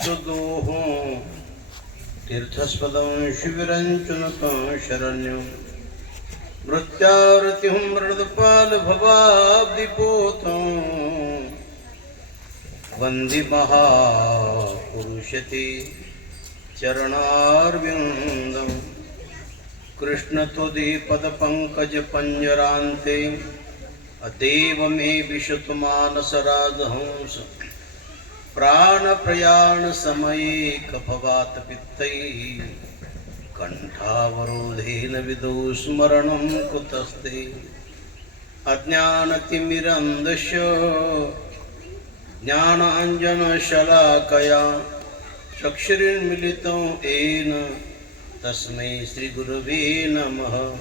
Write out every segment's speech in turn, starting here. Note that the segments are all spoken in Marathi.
इष्टदोहो तीर्थस्पदं शिबिरञ्चुनकं शरण्यं। मृत्यारतिं मृदपालभवाब्दिपोतं वन्दिमहापुरुषति चरणार्विन्दम् कृष्णतुदीपदपङ्कजपञ्जरान्ते अदेव मे विशतु प्राणप्रयाणसमये कफवातपित्तैः कण्ठावरोधेन विदो स्मरणं कुतस्ते। अज्ञानतिमिरन्दश ज्ञानाञ्जनशलाकया। चक्षुरुन्मिलितं येन। तस्मै श्रीगुरवे नमः।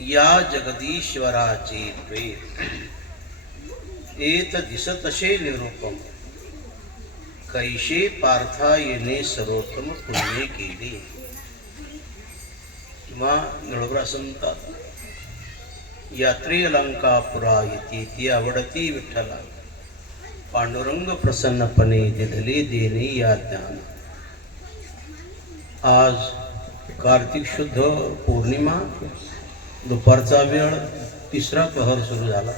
या जगदीश्वराचे प्रेम। एत दिसतसे निरूपम कैशे पार्था येणे सर्वोत्तम पुण्य केले. किंवा नळोबरा संतात यात्रे अलंकापुरा येते ती आवडती विठ्ठला. पांडुरंग प्रसन्नपणे दिधले देणे या ज्ञान. आज कार्तिक शुद्ध पौर्णिमा. दुपारचा वेळ तिसरा प्रहर सुरू झाला.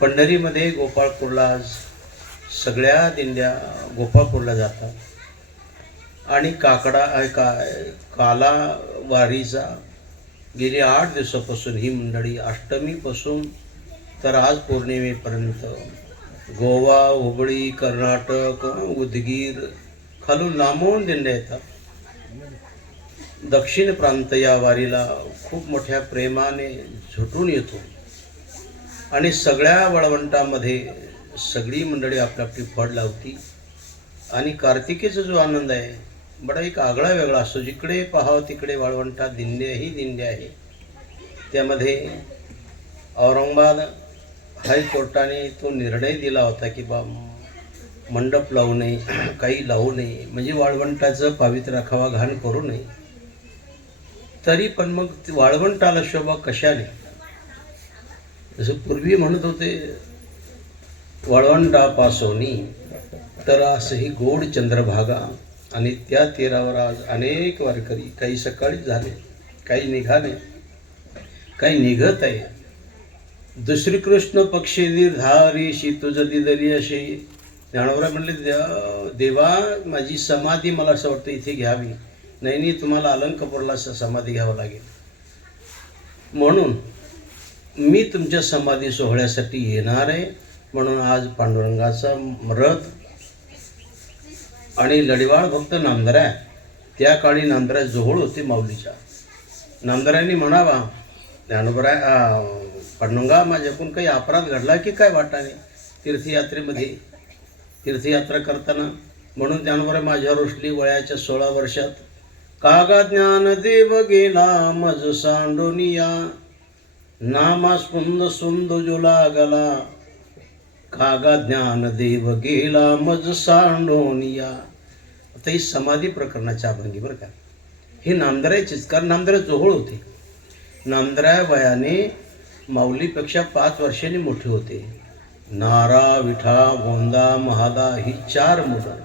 पंढरीमध्ये गोपाळपूरला आज सगळ्या दिंड्या गोपाळपूरला जातात. आणि काकडा का काला वारीचा गेली आठ दिवसापासून ही मंडळी अष्टमीपासून तर आज पौर्णिमेपर्यंत गोवा हुबळी कर्नाटक उदगीर खालून लांबून दिंड्या येतात. दक्षिण प्रांत या वारीला खूप मोठ्या प्रेमाने झुटून येतो. आणि सगळ्या वळवंटामध्ये सगळी मंडळी आपली आपली फड लावती. आणि कार्तिकेचा जो आनंद आहे बडा एक आगळा वेगळा असतो. जिकडे पाहावं तिकडे वाळवंटा दिंड्याही दिंड्या दिंडे आहे. त्यामध्ये औरंगाबाद हायकोर्टाने तो निर्णय दिला होता की बा मंडप लावू नये काही लावू नये. म्हणजे वाळवंटाचं पावित्र्य राखावा घाण करू नये. तरी पण मग वाळवंटाला शोभा कशाने? जसं पूर्वी म्हणत होते वळवंटापासोनी तर असंही गोड चंद्रभागा आणि त्या तीरावर आज अनेक वारकरी काही सकाळी झाले काही निघाले काही निघत आहे. दुसरी कृष्ण पक्षी निर्धारी शी तुझ दिदली अशी ज्ञानोबरा म्हणले "देवा- देवा माझी समाधी मला असं वाटतं इथे घ्यावी. नाही नाही तुम्हाला अलंकपूरला समाधी घ्यावं लागेल. म्हणून मी तुमच्या समाधी सोहळ्यासाठी येणार आहे. म्हणून आज पांडुरंगाचा रथ आणि लढीवाळ भक्त नामदऱ्या त्या काळी नामदऱ्या जोहळ होते माऊलीच्या. नामदारांनी म्हणावा ज्ञानोबरा पांडुरंगा माझ्याकडून काही अपराध घडला की काय वाटाने? तीर्थयात्रेमध्ये तीर्थयात्रा करताना. म्हणून ज्ञानोबरा माझ्या उठली वयाच्या सोळा वर्षात कागा ज्ञानदेव गेला मज सांडोनिया नामास्पंद सुंद जुला कागा ज्ञान देव गेला मज सांडोनिया आता ही समाधी प्रकरणाच्या अभंगी बरं का. हे नामदाराचीच कारण नामदारा जोहोळ होते. नामदारा वयाने माऊलीपेक्षा पाच वर्षांनी मोठे होते. नारा विठा गोंदा महादा ही चार मुलं.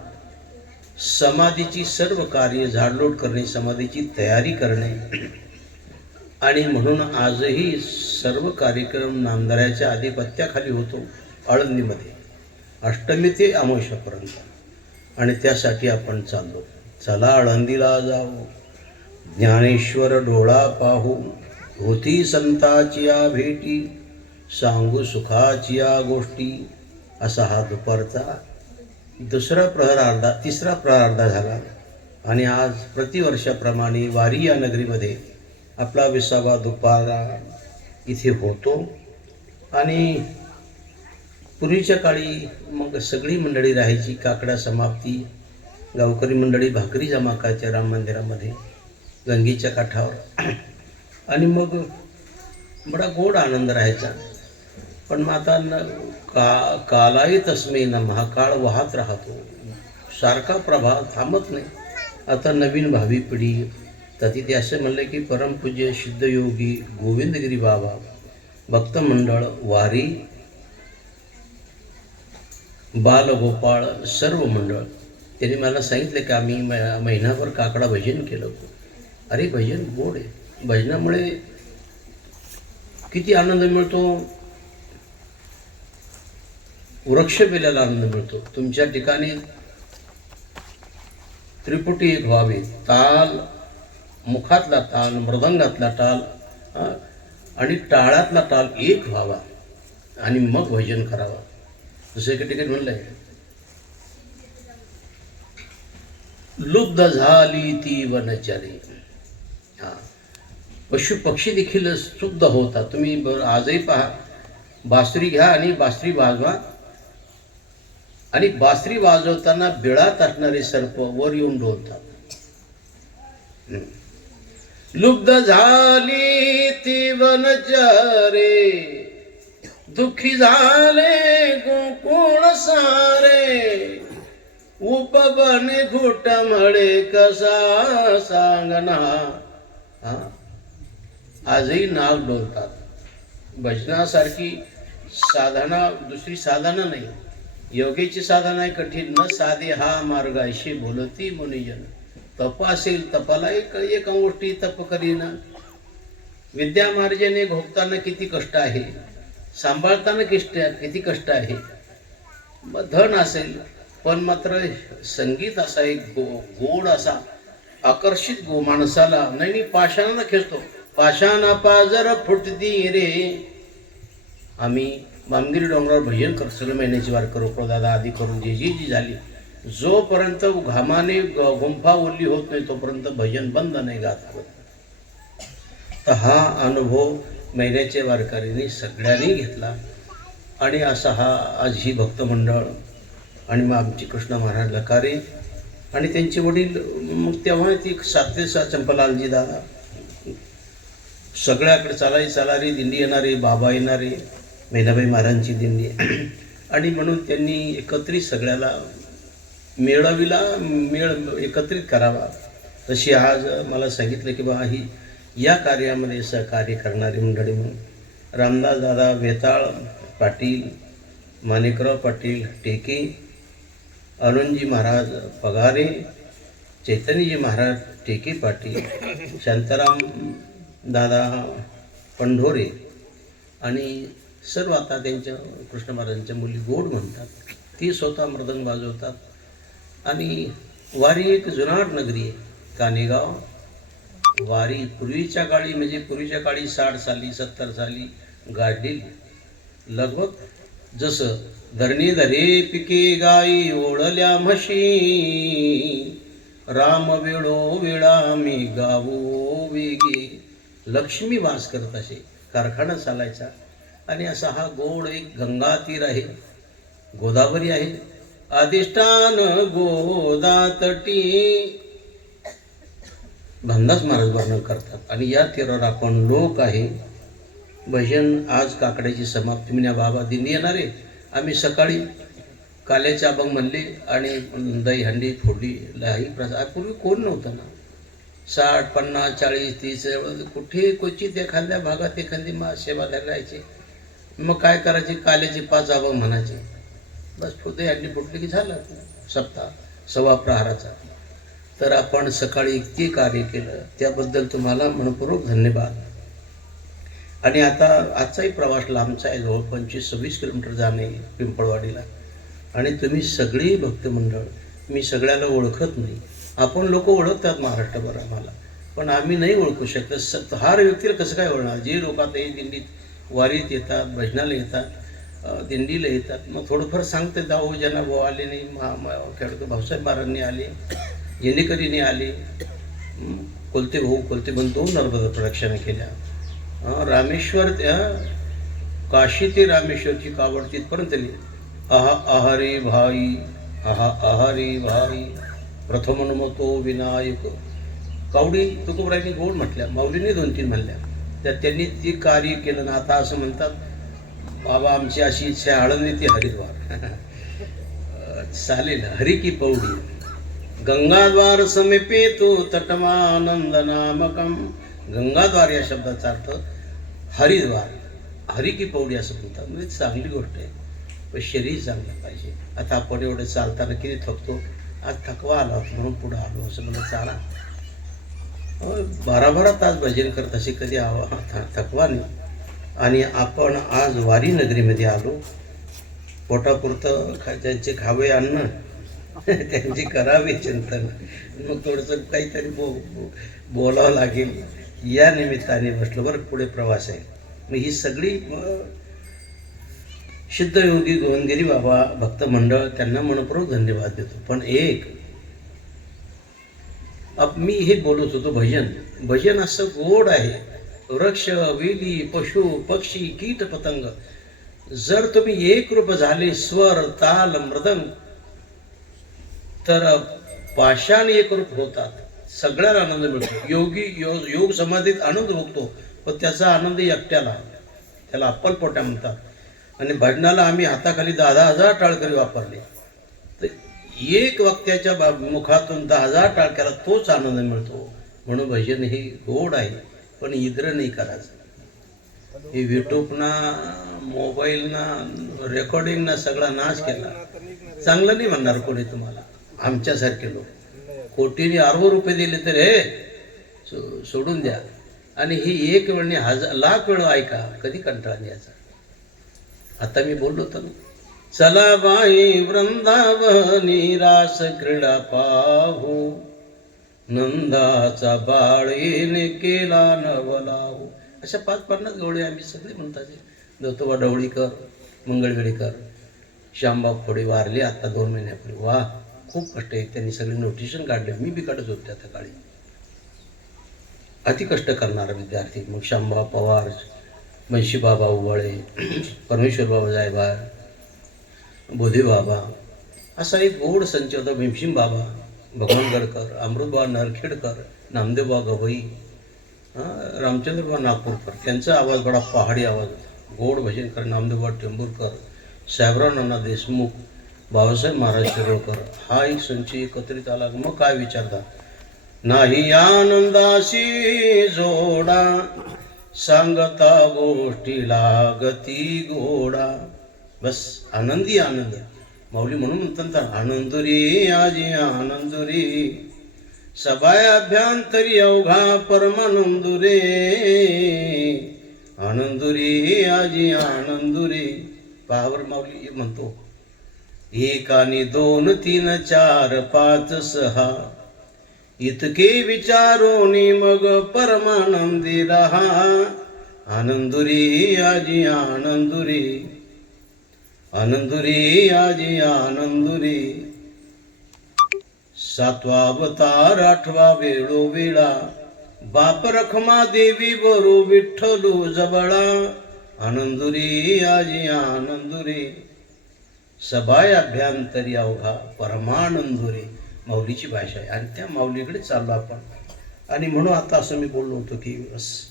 समाधीची सर्व कार्य झाडलोट करणे समाधीची तयारी करणे. आणि म्हणून आजही सर्व कार्यक्रम नामदाराच्या आधिपत्याखाली होतो आळंदीमध्ये. अष्टमी ते अमावश्यापर्यंत आणि त्यासाठी आपण चाललो. चला आळंदीला जाऊ ज्ञानेश्वर डोळा पाहू. होती संताची या भेटी. सांगू सुखाची या गोष्टी. असा हा दुपारचा दुसरा प्रहर अर्धा तिसरा प्रहर अर्धा झाला. आणि आज प्रतिवर्षाप्रमाणे वारी या नगरीमध्ये आपला विसावा दुपारा इथे होतो. आणि पूर्वीच्या काळी मग सगळी मंडळी राहायची काकडा समाप्ती गावकरी मंडळी भाकरी जमा करायच्या राम मंदिरामध्ये गंगेच्या काठावर. आणि मग बडा गोड आनंद राहायचा. पण मग आता न का कालाही तस्मै न महाकाळ वाहत राहतो. सारखा प्रभाव थांबत नाही. आता नवीन भावी पिढी तर तिथे असं म्हणलं की परमपूज्य सिद्धयोगी गोविंदगिरी बाबा भक्त मंडळ वारी बालगोपाळ सर्व मंडळ. त्यांनी मला सांगितलं की आम्ही महिनाभर काकडा भजन केलं होतं. अरे भजन गोड आहे. भजनामुळे किती आनंद मिळतो? वृक्ष बेल्याला आनंद मिळतो. तुमच्या ठिकाणी त्रिपुटी एक व्हावी. ताल मुखातला ताल मृदंगातला ताल आणि टाळातला ताल एक व्हावा आणि मग भजन करावा. जसं एका ठिकाणी म्हणलंय. लुब्ध झाली ती वनचरी. हा. पशु पक्षी देखील शुद्ध होतात. तुम्ही आजही पहा. बासरी घ्या आणि बासरी वाजवा. आणि बासरी वाजवताना बिळात असणारे सर्प वर येऊन डोलतात. लुब्ध झाली ती वनचरे दुःखी झाले गोकुळ सारे. उपबने म्हणे कसा सांगना. आजही नाव डोलतात भजनासारखी साधना दुसरी साधना नाही. योगेची साधना आहे कठीण. न साधे हा मार्ग अशी बोलती मुनिजन. तप असेल तपाला एक एक गोष्टी तप करीना. विद्यामार्जने भोगताना किती कष्ट आहे. सांभाळताना किष्ट किती कष्ट आहे. मग धन असेल पण मात्र संगीत असा एक गो गोड असा आकर्षित गो माणसाला. नाही नाही पाषाणाला खेळतो पाषाणा पाजर फुटती रे. आम्ही बामगिरी डोंगरावर भजन कर सगळं महिन्याची वार करू. प्रदादा आधी करून जे जी जी झाली. जोपर्यंत घामाने गुंफा ओली होत नाही तोपर्यंत भजन बंद नाही गात होत. तर हा अनुभव महिन्याच्या वारकरीने सगळ्यांनी घेतला. आणि असा हा आज ही भक्त मंडळ आणि मग आमची कृष्ण महाराज लकारे आणि त्यांचे वडील मग तेव्हा ती साते सा चंपलालजी दादा. सगळ्याकडे चालाय चालारी दिंडी येणारे बाबा येणारे मेनाबाई महाराजांची दिंडी. आणि म्हणून त्यांनी एकत्रित सगळ्याला मेळावीला मेळ एकत्रित करावा. तशी आज मला सांगितलं की बा ही या कार्यामध्ये सहकार्य करणारी मंडळी म्हणून रामदास दादा वेताळ पाटील माणिकराव पाटील टेके अरुणजी महाराज पगारे चैतन्यजी महाराज टेके पाटील शांताराम दादा पंढोरे आणि सर्व आता त्यांच्या कृष्ण महाराजांच्या मुली गोड म्हणतात. ती स्वतः मृदंग वाजवतात. आणि वारी एक जुनाट नगरी आहे कानेगाव. वारी पूर्वीच्या काळी म्हणजे पूर्वीच्या काळी साठ साली सत्तर साली गाडलेली लगभग जसं धरणी धरे पिके गाई ओढल्या म्हशी राम वेळो वेळा मी गावो वेगे. लक्ष्मी वास करत असे कारखाना चालायचा. आणि असा हा गोड एक गंगा तीर आहे गोदावरी आहे. अधिष्ठान गोदातटी. भंडास महाराज वर्णन करतात. आणि या तीरावर आपण लोक आहे. भजन आज काकड्याची समाप्ती. म्हणजे बाबा दिंडी येणार आहे. आम्ही सकाळी काल्याचे अभंग म्हणले आणि दही हंडी फोडली लाही प्रसाद. पूर्वी कोण नव्हतं ना? साठ पन्नास चाळीस तीस कुठे क्वचित एखाद्या भागात एखादी मा सेवा द्यायला यायची मग काय करायचे? काल्याचे पाच अभंग म्हणायचे. बस फुटे यांनी फुटली की झालं. सप्ताह सवा प्रहाराचा. तर आपण सकाळी इतके कार्य केलं त्याबद्दल तुम्हाला मनपूर्वक धन्यवाद. आणि आता आजचाही प्रवास लांबचा आहे जवळ पंचवीस सव्वीस किलोमीटर जाणे पिंपळवाडीला. आणि तुम्ही सगळी भक्तमंडळ मी सगळ्याला ओळखत नाही. आपण लोक ओळखतात महाराष्ट्रभर आम्हाला. पण आम्ही नाही ओळखू शकत. स हार व्यक्तीला कसं काय ओळखणार? जे लोक आता हे दिंडीत वारीत येतात भजनाला येतात दिंडीला येतात. मग थोडंफार सांगते दाऊ ज्यांना भाऊ आले नाही मा खेळतो भाऊसाहेब महाराजांनी आले येणेकरीने आले. कोलते भाऊ कोलते बन दोन नर्मदा प्रदक्षिणा केल्या. रामेश्वर त्या काशी ते रामेश्वरची कावड तिथपर्यंत लिहिली आहा आहारे भाई आहा आहारे भाई प्रथम नमतो विनायक. कावडी तुकोबराईने गोड म्हटल्या. माऊलीने दोन तीन म्हणल्या. तर त्यांनी ती कार्य केलं ना आता असं म्हणतात. बाबा आमची अशी इच्छा आहे, आळंदी ती हरिद्वार. चालेल हरी की पौडी. गंगाद्वार समीपे तू तटमानंद नामकम गंगाद्वार या शब्दाचा अर्थ हरिद्वार. हरी की पौडी असं म्हणतात. म्हणजे चांगली गोष्ट आहे. पण शरीर चांगलं पाहिजे. आता आपण एवढं चालताना किती थकतो? आज थकवा आला होता म्हणून पुढं आलो असं मला चाला. अहो, बारा बारा तास भजन करत असे कधी आवा थकवा नाही. आणि आपण आज वारी नगरीमध्ये आलो. पोटापुरतं खा त्यांचे खावे अन्न त्यांची करावे चिंतन. मग थोडंसं काहीतरी बो बोलावं लागेल. या निमित्ताने बसलो बरं पुढे प्रवास आहे. मग ही सगळी सिद्धयोगी गोवनगिरी बाबा भक्त मंडळ त्यांना मनपूर्वक धन्यवाद देतो. पण एक अब मी हे बोलत होतो भजन. भजन असं गोड आहे. वृक्ष वेली पशु पक्षी कीट पतंग. जर तुम्ही एक रूप झाले स्वर ताल मृदंग तर पाषाण एक रूप होतात. सगळ्याला आनंद मिळतो. योगी योग योग समाधीत आनंद भोगतो पण त्याचा आनंद एकट्याला. त्याला अप्पलपोट्या म्हणतात. आणि भजनाला आम्ही हाताखाली दहा दहा हजार टाळकरी वापरले. तर एक वक्त्याच्या मुखातून दहा हजार टाळक्याला तोच आनंद मिळतो. म्हणून भजन हे गोड आहे. पण इद्र नाही करायचं हे युट्यूबना मोबाईलना रेकॉर्डिंगना सगळा नाश केला। चांगलं नाही म्हणणार कोणी तुम्हाला? आमच्यासारखे लोक। कोटीने अरबो रुपये दिले तर हे सो- सोडून द्या। आणि ही एक वेळ नाही हजार लाख वेळ ऐका कधी कंटाळा द्यायचा आता मी बोललो होतो चला बाई वृंदावनी रास क्रीडा पाहू। नंदाचा बाळीने केला नवलाव अशा पाच पन्नास गवळे आम्ही सगळे म्हणतात दत्तोबा डवळीकर मंगळवेडेकर श्यामबाब खोडे वारले आता दोन महिन्यापूर्वी वा खूप कष्ट आहे. त्यांनी सगळे नोटिशन काढले. मी बी काढत होते त्या काळी. अति कष्ट करणारा विद्यार्थी. मग श्यामबा पवार मनशी बाबा उबाळे परमेश्वर बाबा जायबा बोधे बाबा. असा एक गोड संच होता भीमसिंग बाबा. भगवान गडकर अमृतबा नरखेडकर नामदेवबा गवई रामचंद्रबा नागपूरकर त्यांचा आवाज बडा पहाडी आवाज होता. गोड भजनकर नामदेवबा टेंभूरकर साहेबराव नाना देशमुख बाबासाहेब महाराज शिरोळकर हा एक संच एकत्रित आला. मग काय विचारता? नाही आनंदाशी जोडा सांगता गोष्टी लागती गोडा. बस आनंदी आनंद. माऊली म्हणून म्हणतात ना, आनंदुरी आजी आनंदुरी सबायाभ्यांतरी अवघा परमानंदुरे आनंदुरी आजी आनंदुरी. पावर माऊली म्हणतो एक आणि दोन तीन चार पाच सहा इतके विचारोनी मग परमानंदी रहा आनंदुरी आजी आनंदुरी आनंदुरी आजी आनंदुरी. सातवा अवतार आठवा वेळो वेळा. बाप रखमा देवी बरो विठ्ठलो जबळा आनंदुरी आजी आनंदुरी. सबाय अभ्यंतरी अवघा परमानंदुरे. माऊलीची भाषा आहे. आणि त्या माऊलीकडे चाललो आपण. आणि म्हणून आता असं मी बोललो होतो की बस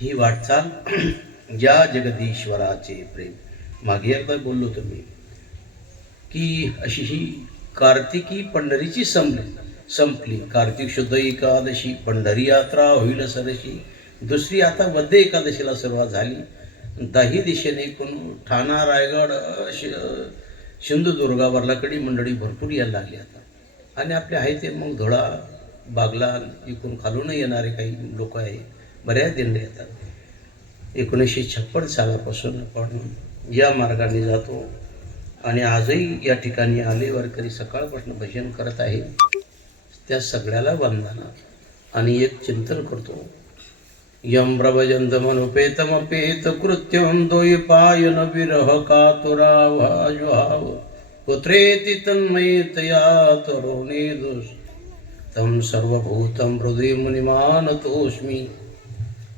ही वाटचाल ज्या जगदीश्वराचे प्रेम. मागे एकदा बोललो होतो मी की अशी ही कार्तिकी पंढरीची संपली. संपली. कार्तिक शुद्ध एकादशी पंढरी यात्रा होईल सरशी. दुसरी आता वद्य एकादशीला सुरुवात झाली. दाही दिशेने एकूण ठाणा रायगड शि- सिंधुदुर्गा वरलाकडी मंडळी भरपूर यायला लागली आता. आणि आपले आहे ते मग धुळा बागला इकडून खालून येणारे काही लोक आहे बऱ्याच दिंडे येतात. एकोणीसशे छप्पन सालापासून आपण या मार्गाने जातो आणि आजही या ठिकाणी आले वारकरी सकाळपासून भजन करत आहे. त्या सगळ्याला वंदना. आणि एक चिंतन करतो. यम प्रभजन्तमनुपेतमपेत कृत्यं द्वैपायन विरह कातुराभाजुहाव पुत्रेति तन्मयतया तरुणी दोष तं सर्वभूतम हृदय मुनिमानतोऽस्मी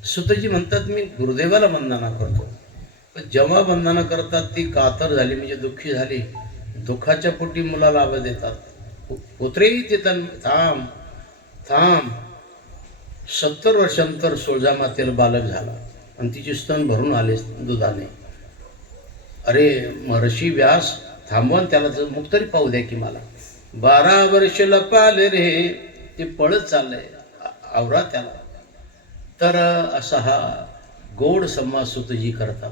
सुतजी म्हणतात मी गुरुदेवाला वंदना करतो. जेव्हा बंधनं करतात ती कातर झाली म्हणजे दुःखी झाली. दुःखाच्या पोटी मुलाला आवाज देतात. पुत्रेही ते तन थांब थांब. सत्तर वर्षांतर सोळजा मातेला बालक झाला. आणि तिचे स्तन भरून आले दुधाने. अरे महर्षी व्यास थांबवून त्याला जर मुख तरी पाहू द्या की मला. बारा वर्ष लपाले रे ते पळत चाललंय. आवरा त्याला. तर असा हा गोड संवाद सुतजी करतात.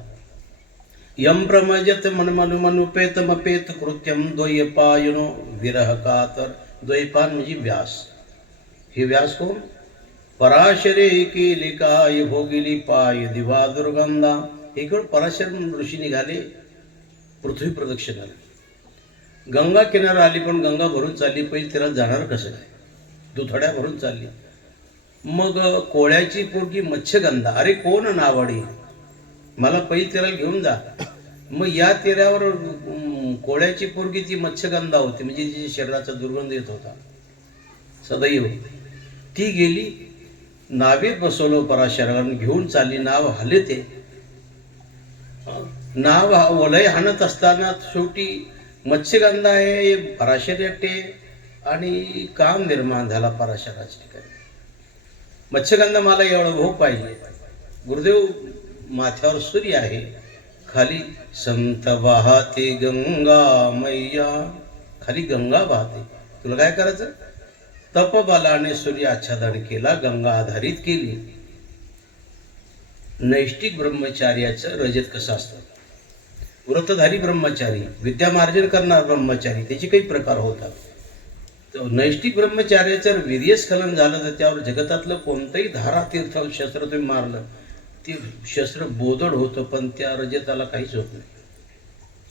यम प्रमजत मन मनु मनुपेत मपेत कृत्यम द्वैपायनो विरह कातर द्वैपान म्हणजे व्यास। हे व्यास कोण? पराशरे केली काय भोगिली पाय दिवा दुर्गंधा। इकडं पराशर ऋषी निघाले पृथ्वी प्रदक्षिणाला गंगा किनारा आली पण गंगा भरून चालली पहिले तिला जाणार कसं काय? दुथड्या भरून चालली. मग कोळ्याची पोरगी मत्स्यगंधा अरे कोण नावाडी? मला पहिली तेराला घेऊन जा. मग या तेऱ्यावर कोळ्याची पोरगी ती मत्स्यगंधा होती. म्हणजे जी शरीराचा दुर्गंध येत होता. सदैव. ती गेली नावेत बसवलं पराशरानं घेऊन चालली. नाव हले ते. नाव हा- वलय हाणत असताना शेवटी मत्स्यगंधा आहे पराशर एकटे आणि काम निर्माण झाला पराशराच्या ठिकाणी. मत्स्यगंधा मला एवढं भोग पाहिजे. गुरुदेव माथ्यावर सूर्य आहे. खाली संत वाहते गंगा मैया. खाली गंगा वाहते. तुला काय करायचं? तपबलाने सूर्य आच्छादन केला गंगा आधारित केली. नैष्टिक ब्रह्मचार्याचं रजत कसं असतं? व्रतधारी ब्रह्मचारी विद्यामार्जन करणार ब्रह्मचारी त्याचे काही प्रकार होतात. तर नैष्टिक ब्रह्मचार्याचं वीर्यस्खलन झालं तर त्यावर जगतातलं कोणतंही धारा तीर्थ शस्त्र तुम्ही मारलं ते शस्त्र बोदड होतं पण त्या रजताला काहीच होत नाही.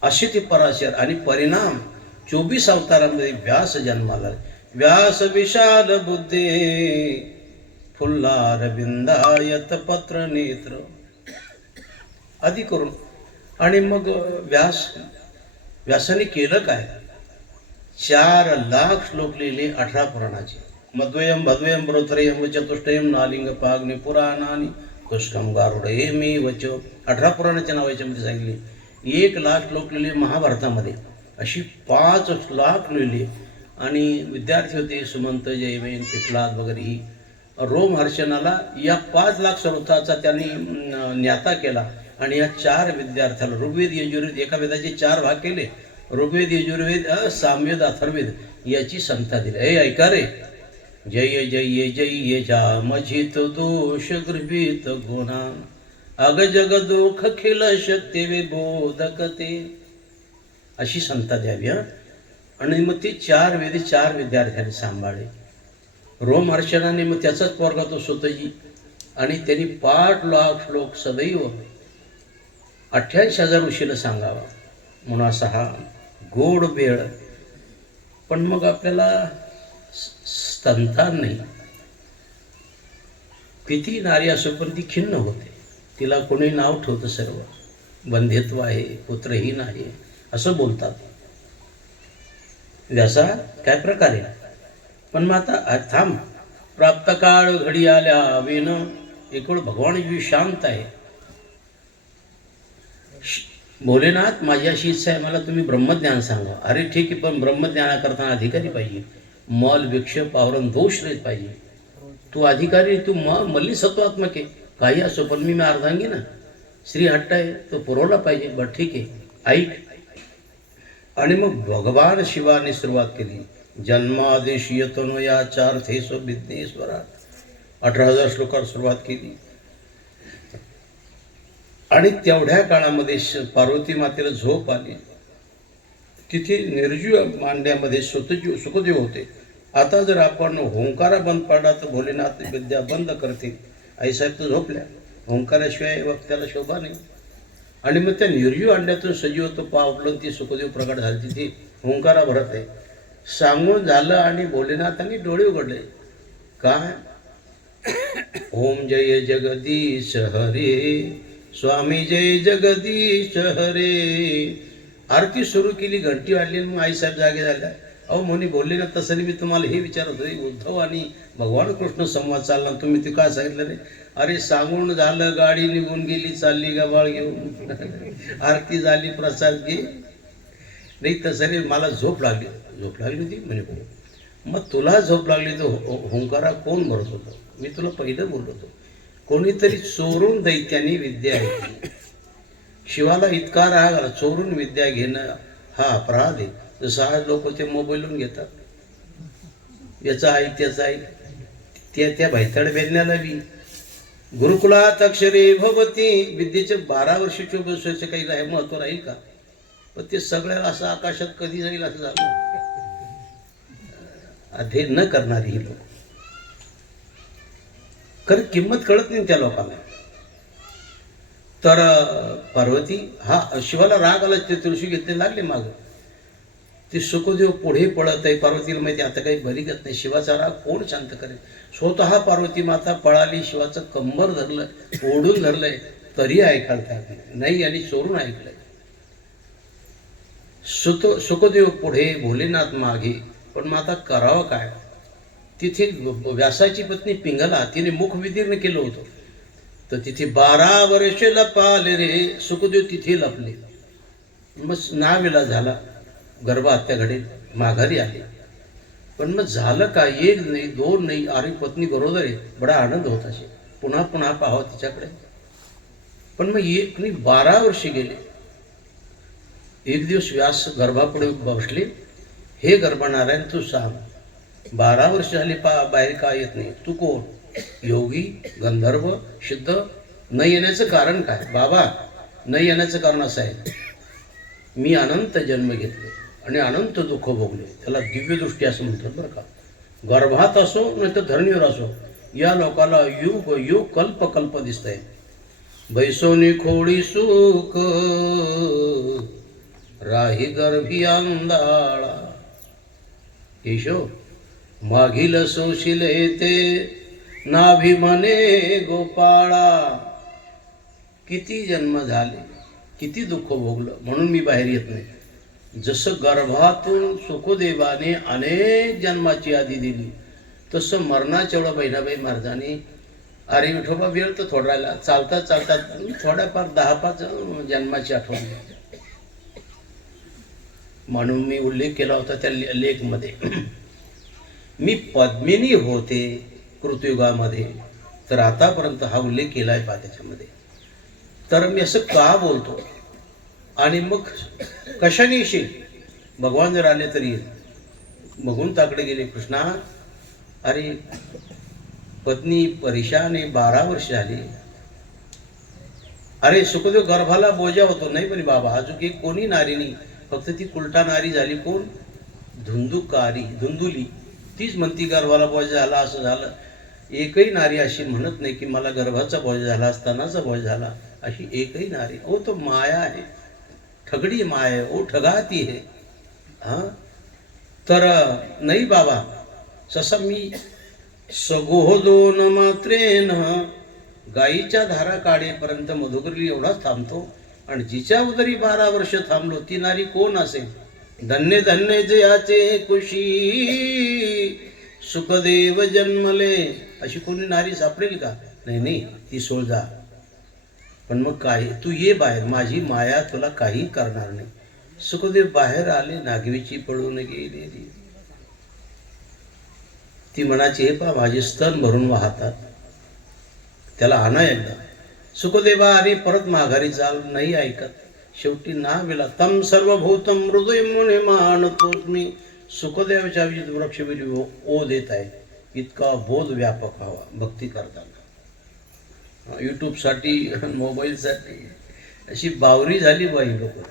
असे ते पराशर आणि परिणाम चोवीस अवतारामध्ये व्यास जन्माला. व्यास विशाल बुद्धे फुल्लार बिंदायत पत्र नेत्र. आदी करून. आणि मग व्यास व्यासाने केलं काय? चार लाख श्लोक लिहिले अठरा पुराणाचे. मद्वयम भद्वयम ब्रोथरयम चतुष्टयम नालिंग पाग्नि पुराणानी कुष्कम गारुडे मी वच. अठरा पुराणाच्या नावाच्यामध्ये सांगितले एक लाख लोक लिहिले महाभारतामध्ये. अशी पाच लाख लिहिली. आणि विद्यार्थी होते सुमंत जयवेन पिठलाद वगैरे. ही रोम हर्षणाला या पाच लाख स्वरूपाचा त्यांनी न्याता केला. आणि या चार विद्यार्थ्याला ऋग्वेद यजुर्वेद एका वेदाचे चार भाग केले. ऋग्वेद यजुर्वेद साम्यद सामवेद अथर्वेद याची संता दिली. हे ऐका रे. जय जय जय जा मजित दोष गृहीत गुणा. अग जग दुःख खिल शक्ती विबोधकते अशी संता द्यावी आणि मग ती चार वेद चार विद्यार्थ्यांनी सांभाळे रोम हर्षणाने मग त्याचाच पोरगा तो स्वतःजी आणि त्यांनी पाठ लाख श्लोक सदैव अठ्ठ्याऐंशी हजार ऋषीला सांगावा. म्हणून असा हा गोड बेळ. पण मग आपल्याला स- स्तनता नाही. किती नारी असो पण ती खिन्न होते. तिला कोणी नाव ठेवतं सर्व. बंधित्व आहे पुत्रहीन आहे असं बोलतात. व्यासा काय प्रकारे पण मग आता थांब. प्राप्त काळ घडी आल्या वेन एकूण भगवान जी शांत आहे. भोलेनाथ माझी अशी इच्छा आहे मला तुम्ही ब्रह्मज्ञान सांगा. अरे ठीक आहे पण ब्रह्मज्ञानाकरता अधिकारी पाहिजे. मल विक्षेप आवरण दोष रहित पाहिजे. तू अधिकारी तू म मल्ली सत्वात्मक आहे काही असो पण मी मी अर्धांगी ना. श्री हट्ट आहे तो पुरवला पाहिजे. बरं ठीक आहे. ऐक. आणि मग भगवान शिवाने सुरुवात केली. जन्मादेश यतनो या चार थेसो विघ्नेश्वरा. अठरा हजार श्लोकावर सुरुवात केली. आणि तेवढ्या काळामध्ये श- पार्वती मातेला झोप आली. तिथे निर्जीव मांड्यामध्ये सुतजीव सुखदेव होते. आता जर आपण होंकारा बंद पाडला तर भोलेनाथ विद्या बंद करतील. आईसाहेब तर झोपल्या. ओंकाराशिवाय वक्त्याला शोभा नाही. आणि मग त्या निर्जीव अंड्यातून सजीव तो पावलं ती सुखदेव प्रकट झाली ती ओंकारा भरत आहे. सांगून झालं आणि भोलेनाथांनी डोळे उघडले. काय? ओम जय जगदीश हरे. स्वामी जय जगदीश हरे. आरती सुरू केली. घंटी वाढली मग आईसाहेब जागे झाल्या. अहो म्हणे बोलले ना तसं मी तुम्हाला हे विचारत होते उद्धव आणि भगवान कृष्ण संवाद चालला तुम्ही ते काय सांगितलं रे? अरे सांगून झालं गाडी निघून गेली चालली गबाळ घेऊन. आरती झाली प्रसाद घे. नाही तसं नाही मला झोप लागली. झोप लागली होती म्हणे हो. मग तुला झोप लागली तर हो- हुंकारा कोण भरत होतं? मी तुला पहिलं बोललो होतो. कोणीतरी चोरून दैत्याने विद्या घेतली. शिवाला इतका राग आला चोरून विद्या घेणं हा अपराध आहे. जसं आज लोक ते मोबाईलवरून घेतात. याचा ऐक त्याचा ऐक त्या त्या भैताड भेदण्याला बी. गुरुकुलात अक्षरे भवती. विद्येचे बारा वर्ष चोवीस वर्ष काही राहील महत्त्व राहील का? पण ते सगळ्याला असं आकाशात कधी जाईल असं झालं अध्ययन न करणारी ही लोक. खरं किंमत कळत नाही त्या लोकांना. तर पार्वती हा शिवाला राग आला ते तुळशी घेतले लागले मागं. ते सुखदेव पुढे पळत आहे. पार्वतीला माहिती आता काही बलिगत नाही. शिवाचा राग कोण शांत करेल? स्वतः पार्वती माता पळाली शिवाचं कंबर धरलं ओढून धरलंय तरी ऐकायला नाही आणि चोरून ऐकलंय. सुत सुखदेव पुढे भोलेनाथ मागे. पण मग आता करावं काय? तिथे व्यासाची पत्नी पिंगला तिने मुख विदीर्ण केलं होतं. तर तिथे बारा वर्ष लपाले रे. सुखदेव तिथे लपले. मग नावेला झाला. गर्भ घडीत माघारी आले. पण मग झालं काय? एक नाही दोन नाही आरी पत्नी बरोबर आहे. बडा आनंद होत असे. पुन्हा पुन्हा पाहावं तिच्याकडे. पण मग एक नाही बारा वर्षे गेले. एक दिवस व्यास गर्भापुढे बसले. हे गर्भनारायण तू सांग. बारा वर्ष झाली पा बाहेर का येत नाही? तू कोण? योगी गंधर्व सिद्ध न येण्याचं कारण काय? बाबा न येण्याचं कारण असं आहे. मी अनंत जन्म घेतले. आणि अनंत दुःख भोगले. त्याला दिव्यदृष्टी असं म्हणतात बरं का. गर्भात असो नाही तर धरणीवर असो. या लोकाला युग युग कल्प कल्प आहे बैसोनी खोडी सुख राही गर्भी आंदाळा केशव मागील सोशिल येते नाभिमने गोपाळा. किती जन्म झाले किती दुःख भोगलं म्हणून मी बाहेर येत नाही. जसं गर्भातून सुखदेवाने अनेक जन्माची यादी दिली तसं मरणाच्या वेळा बहिणाबाई महाराजांनी अरे विठोबा वेळ तर थोडा राहिला. चालता चालता थोड्याफार दहा पाच जन्माची आठवण म्हणून मी उल्लेख केला होता त्या लेखमध्ये. मी पद्मिनी होते कृतयुगामध्ये तर आतापर्यंत हा उल्लेख केला आहे पा त्याच्यामध्ये. तर मी असं का बोलतो? आणि मग कशाने येशील? भगवान जर आले तरी. बघून ताकडे गेले कृष्णा अरे पत्नी परेशाने बारा वर्ष झाली अरे सुखदेव गर्भाला बोजा होतो. नाही पण बाबा अजून एक कोणी नारी नाही. फक्त ती कुलटा नारी झाली कोण? धुंदुकारी धुंदुली. तीच म्हणती गर्भाला बोजा झाला असं झालं. एकही नारी अशी म्हणत नाही की मला गर्भाचा बोजा झाला स्तनाचा बोजा झाला. अशी एकही नारी. हो तो माया आहे. ठगडी माय ओ ठगाती हे। हां? तर नाही बाबा जसं मी सगोह दोन मात्रेन गाईच्या धारा काढेपर्यंत मधुकरी एवढाच थांबतो आणि जिच्या उदरी बारा वर्ष थांबलो ती नारी कोण असेल? धन्य धन्य जयाचे खुशी सुखदेव जन्मले. अशी कोणी नारी सापडेल का? नाही नाही ती सोळजा. पण मग काय तू ये बाहेर माझी माया तुला काही करणार नाही. सुखदेव बाहेर आले नागवीची पळून गेलेली. ती म्हणाची हे पा माझे स्तन भरून वाहतात. त्याला आणा एकदा. सुखदेवा अरे परत माघारी चाल नाही ऐकत. शेवटी ना विला तम सर्वभूतम हृदय मुने मानतोच मी. सुखदेवाच्या वृक्ष ओ देत आहे इतका बोध व्यापक व्हावा. भक्ती करताना. यूट्यूबसाठी मोबाईलसाठी अशी बावरी झाली बाई लोक.